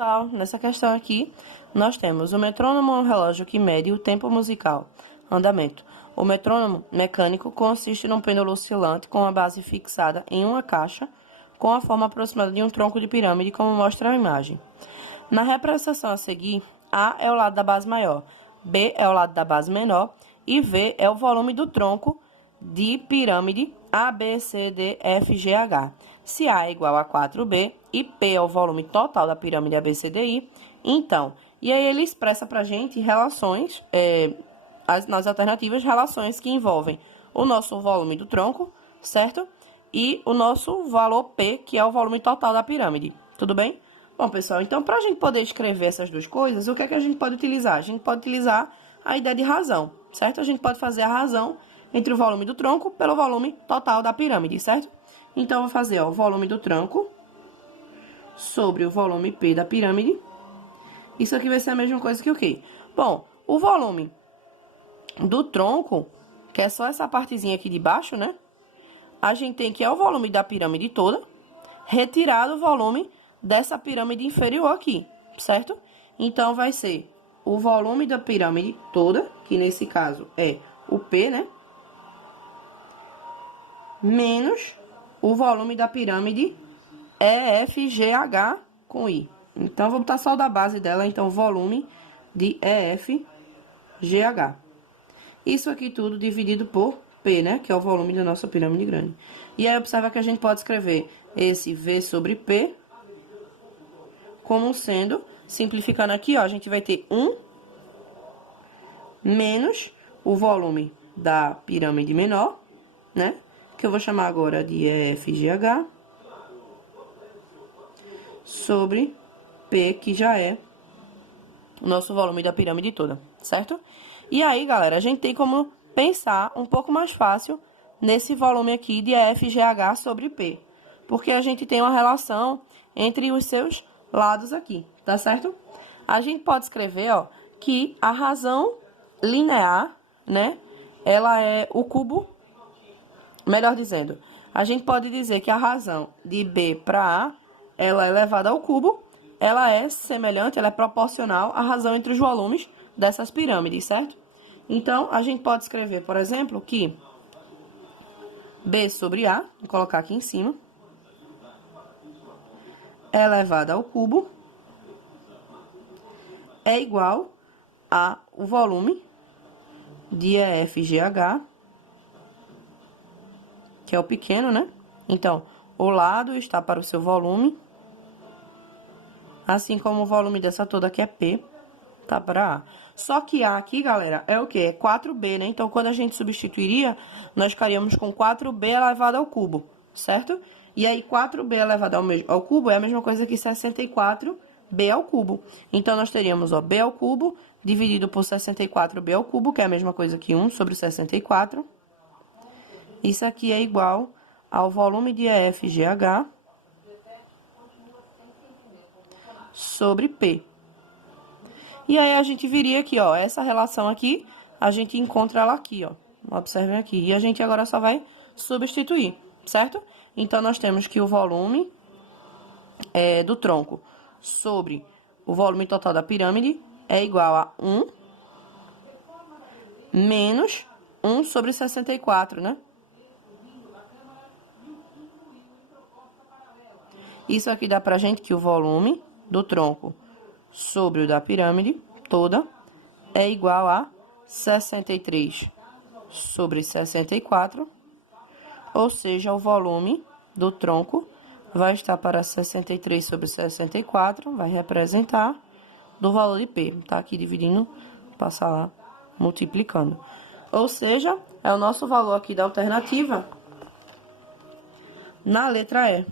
pessoal, nessa questão aqui, nós temos o metrônomo é um relógio que mede o tempo musical. Andamento. O metrônomo mecânico consiste num pêndulo oscilante com a base fixada em uma caixa, com a forma aproximada de um tronco de pirâmide, como mostra a imagem. Na representação a seguir, A é o lado da base maior, B é o lado da base menor e V é o volume do tronco de pirâmide A, B, C, D, F, G, H. Se A é igual a 4B e P é o volume total da pirâmide ABCDI, então, e aí ele expressa pra gente relações, nas alternativas, relações que envolvem o nosso volume do tronco, certo? E o nosso valor P, que é o volume total da pirâmide, tudo bem? Bom, pessoal, então, para a gente poder escrever essas duas coisas, o que é que a gente pode utilizar? A gente pode utilizar a ideia de razão, certo? A gente pode fazer a razão entre o volume do tronco pelo volume total da pirâmide, certo? Então, eu vou fazer, ó, o volume do tronco sobre o volume P da pirâmide. Isso aqui vai ser a mesma coisa que o quê? Bom, o volume do tronco, que é só essa partezinha aqui de baixo, né? A gente tem que é o volume da pirâmide toda, retirado o volume dessa pirâmide inferior aqui, certo? Então, vai ser o volume da pirâmide toda, que nesse caso é o P, né? Menos o volume da pirâmide EFGH com I. Então, vou botar só o da base dela, então, volume de EFGH. Isso aqui tudo dividido por P, né? Que é o volume da nossa pirâmide grande. E aí, observa que a gente pode escrever esse V sobre P como sendo, simplificando aqui, ó, a gente vai ter 1 menos o volume da pirâmide menor, né? Que eu vou chamar agora de EFGH, sobre P, que já é o nosso volume da pirâmide toda, certo? E aí, galera, a gente tem como pensar um pouco mais fácil nesse volume aqui de EFGH sobre P, porque a gente tem uma relação entre os seus lados aqui, tá certo? A gente pode escrever, ó, que a razão linear, né, ela é o cubo. Melhor dizendo, a gente pode dizer que a razão de B para A, ela é elevada ao cubo, ela é semelhante, ela é proporcional à razão entre os volumes dessas pirâmides, certo? Então, a gente pode escrever, por exemplo, que B sobre A, vou colocar aqui em cima, elevada ao cubo é igual a o volume de EFGH, que é o pequeno, né? Então, o lado está para o seu volume, assim como o volume dessa toda aqui é P, tá para A. Só que A aqui, galera, é o quê? É 4B, né? Então, quando a gente substituiria, nós ficaríamos com 4B elevado ao cubo, certo? E aí, 4B elevado ao cubo é a mesma coisa que 64B ao cubo. Então, nós teríamos, ó, B ao cubo dividido por 64B ao cubo, que é a mesma coisa que 1 sobre 64. Isso aqui é igual ao volume de EFGH sobre P. E aí, a gente viria aqui, ó, essa relação aqui, a gente encontra ela aqui, ó. Observem aqui. E a gente agora só vai substituir, certo? Então, nós temos que o volume do tronco sobre o volume total da pirâmide é igual a 1 menos 1 sobre 64, né? Isso aqui dá pra gente que o volume do tronco sobre o da pirâmide toda é igual a 63 sobre 64, ou seja, o volume do tronco vai estar para 63 sobre 64, vai representar do valor de P, tá aqui dividindo, passar lá, multiplicando. Ou seja, é o nosso valor aqui da alternativa na letra E.